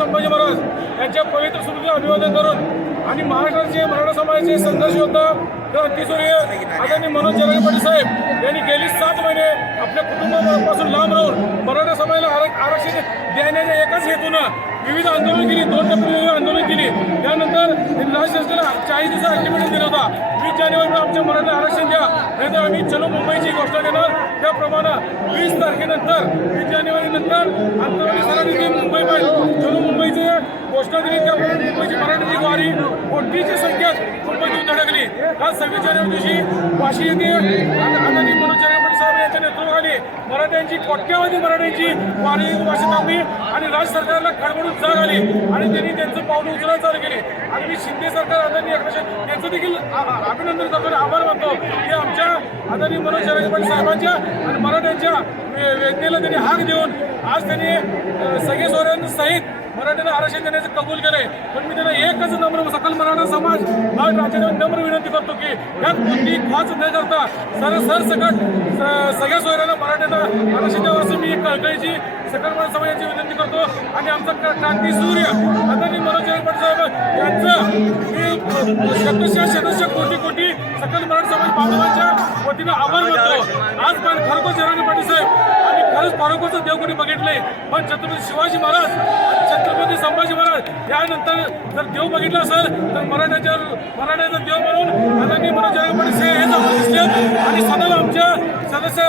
संभाजी महाराज यांच्या पवित्र सुरूला अभिवादन करून आणि महाराष्ट्राचे मराठा समाजाचे संघर्ष योद्धा क्रांतीसूर्य आदरणीय मनोज जरांगे पाटील साहेब यांनी गेली सात महिने आपल्या कुटुंबापासून लांब राहून मराठा समाजाला आरक्षण देण्याच्या एकाच हेतूनं विविध आंदोलन केली दोन टप्प्यामध्ये आंदोलन केली. त्यानंतर त्यांनी राज्य शासनाला चाळीस दिवसा अल्टिमेटम दिला होता वीस जानेवारीला आमच्या मराठा आरक्षण द्या नाहीतर आम्ही चलो मुंबईची घोषणा देणार. त्याप्रमाणे वीस तारखेनंतर वीस जानेवारी नंतर आंतरराष्ट्रीय सरांनी मुंबई पाहिजे चलो घोषणा दिली त्यामुळे मुंबईची मराठीची वारी कोटीची संख्येत मुंबईतून धडकली. काल सव्वीस जानेवारी दिवशी वाशी येथे आदरणीय मनोज जरांगे साहेब यांच्या नेतृत्वाखाली मराठ्यांची कोट्यावधी मराठ्यांची वारी वाशी थांबली आणि राज्य सरकारला खडबडून जाग आली. आणि त्यांनी त्यांचं पावलं उचलायला चालू केले. आणि मी शिंदे सरकार आदरणीय त्यांचं देखील अभिनंदन करतो आणि आभार मानतो की आमच्या आदरणीय मनोज जरांगे साहेबांच्या आणि मराठ्यांच्या वेदनेला त्यांनी हाक देऊन आज त्यांनी सगळे सगळे सोऱ्यांसहित मराठ्यांना आरक्षण देण्याचं कबूल केलंय. पण मी त्यांना एकच नम्र सकल मराठा समाज हा राज्याला नम्र विनंती करतो की यात कोणती खाच न करता सर सरसकट स- सगळ्या सोयऱ्यांना मराठ्यांना आरक्षण द्यावं असं मी कळकळीची सकल मराठा समाजाची विनंती करतो. आणि आमचा क्रांती सूर्य आदरणीय मनोज जयंत साहेब यांचं मी शतशः शतशः कोटी कोटी सकल मराठा समाज बांधवांच्या वतीनं आभार मानतो. आज पण खरोखर जयराणी पाटील देव आम्ही खरंच पण छत्रपती शिवाजी महाराज छत्रपती संभाजी महाराज यानंतर जर देव बघितला असेल तर मराठ्याच्या मराठ्याचा देव म्हणून आदरणीय मनोज जयंत पाटील साहेब दिसले. आणि सदैव आमच्या सदस्य